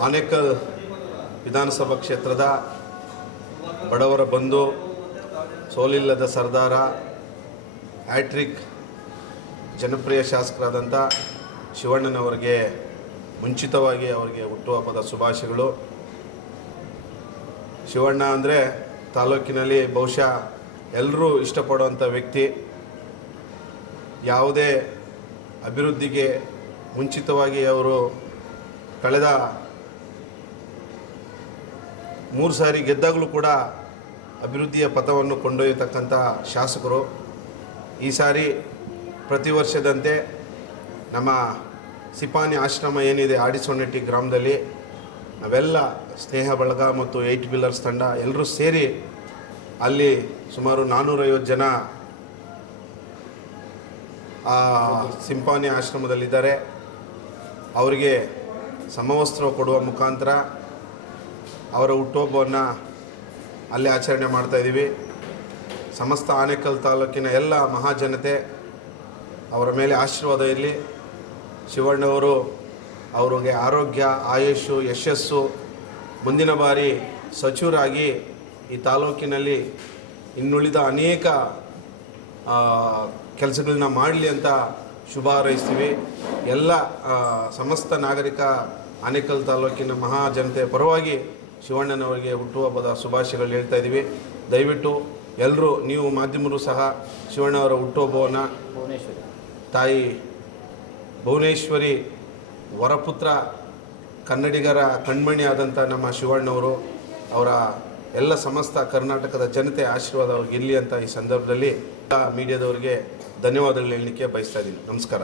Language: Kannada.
ಆನೇಕಲ್ ವಿಧಾನಸಭಾ ಕ್ಷೇತ್ರದ ಬಡವರ ಬಂಧು, ಸೋಲಿಲ್ಲದ ಸರ್ದಾರ, ಹ್ಯಾಟ್ರಿಕ್ ಜನಪ್ರಿಯ ಶಾಸಕರಾದಂಥ ಶಿವಣ್ಣನವರಿಗೆ ಮುಂಚಿತವಾಗಿ ಅವರಿಗೆ ಹುಟ್ಟುಹಬ್ಬದ ಶುಭಾಶಯಗಳು. ಶಿವಣ್ಣ ಅಂದರೆ ತಾಲೂಕಿನಲ್ಲಿ ಬಹುಶಃ ಎಲ್ಲರೂ ಇಷ್ಟಪಡುವಂಥ ವ್ಯಕ್ತಿ. ಯಾವುದೇ ಅಭಿವೃದ್ಧಿಗೆ ಮುಂಚಿತವಾಗಿ ಅವರು ಕಳೆದ ಮೂರು ಸಾರಿ ಗೆದ್ದಾಗಲೂ ಕೂಡ ಅಭಿವೃದ್ಧಿಯ ಪಥವನ್ನು ಕೊಂಡೊಯ್ಯತಕ್ಕಂಥ ಶಾಸಕರು. ಈ ಸಾರಿ ಪ್ರತಿ ವರ್ಷದಂತೆ ನಮ್ಮ ಸಿಪಾನಿ ಆಶ್ರಮ ಏನಿದೆ ಆಡಿಸೊಣ್ಣೆಟ್ಟಿ ಗ್ರಾಮದಲ್ಲಿ ನಾವೆಲ್ಲ ಸ್ನೇಹ ಬಳಗ ಮತ್ತು ಏಯ್ಟ್ ಬಿಲ್ಲರ್ಸ್ ತಂಡ ಎಲ್ಲರೂ ಸೇರಿ ಅಲ್ಲಿ ಸುಮಾರು ನಾನ್ನೂರೈವತ್ತು ಜನ ಸಿಂಪಾನಿ ಆಶ್ರಮದಲ್ಲಿದ್ದಾರೆ. ಅವರಿಗೆ ಸಮವಸ್ತ್ರ ಕೊಡುವ ಮುಖಾಂತರ ಅವರ ಹುಟ್ಟುಹಬ್ಬವನ್ನು ಅಲ್ಲಿ ಆಚರಣೆ ಮಾಡ್ತಾ ಇದ್ದೀವಿ. ಸಮಸ್ತ ಆನೇಕಲ್ ತಾಲೂಕಿನ ಎಲ್ಲ ಮಹಾಜನತೆ ಅವರ ಮೇಲೆ ಆಶೀರ್ವಾದ ಇರಲಿ. ಶಿವಣ್ಣವರು ಅವರಿಗೆ ಆರೋಗ್ಯ ಆಯುಷು ಯಶಸ್ಸು ಮುಂದಿನ ಬಾರಿ ಸಚಿವರಾಗಿ ಈ ತಾಲೂಕಿನಲ್ಲಿ ಇನ್ನುಳಿದ ಅನೇಕ ಕೆಲಸಗಳನ್ನ ಮಾಡಲಿ ಅಂತ ಶುಭ ಹಾರೈಸ್ತೀವಿ. ಎಲ್ಲ ಸಮಸ್ತ ನಾಗರಿಕ ಆನೇಕಲ್ ತಾಲೂಕಿನ ಮಹಾಜನತೆಯ ಪರವಾಗಿ ಶಿವಣ್ಣನವರಿಗೆ ಹುಟ್ಟುಹಬ್ಬದ ಶುಭಾಶಯಗಳು ಹೇಳ್ತಾ ಇದ್ದೀವಿ. ದಯವಿಟ್ಟು ಎಲ್ಲರೂ ನೀವು ಮಾಧ್ಯಮರು ಸಹ ಶಿವಣ್ಣವರ ಹುಟ್ಟುಹಬ್ಬವನ್ನು ತಾಯಿ ಭುವನೇಶ್ವರಿ ವರಪುತ್ರ ಕನ್ನಡಿಗರ ಕಣ್ಮಣಿ ಆದಂಥ ನಮ್ಮ ಶಿವಣ್ಣವರು, ಅವರ ಎಲ್ಲ ಸಮಸ್ತ ಕರ್ನಾಟಕದ ಜನತೆ ಆಶೀರ್ವಾದ ಅವ್ರಿಗೆ ಇರಲಿ ಅಂತ ಈ ಸಂದರ್ಭದಲ್ಲಿ ಮೀಡಿಯಾದವರಿಗೆ ಧನ್ಯವಾದಗಳು ಹೇಳಲಿಕ್ಕೆ ಬಯಸ್ತಾ ಇದ್ದೀನಿ. ನಮಸ್ಕಾರ.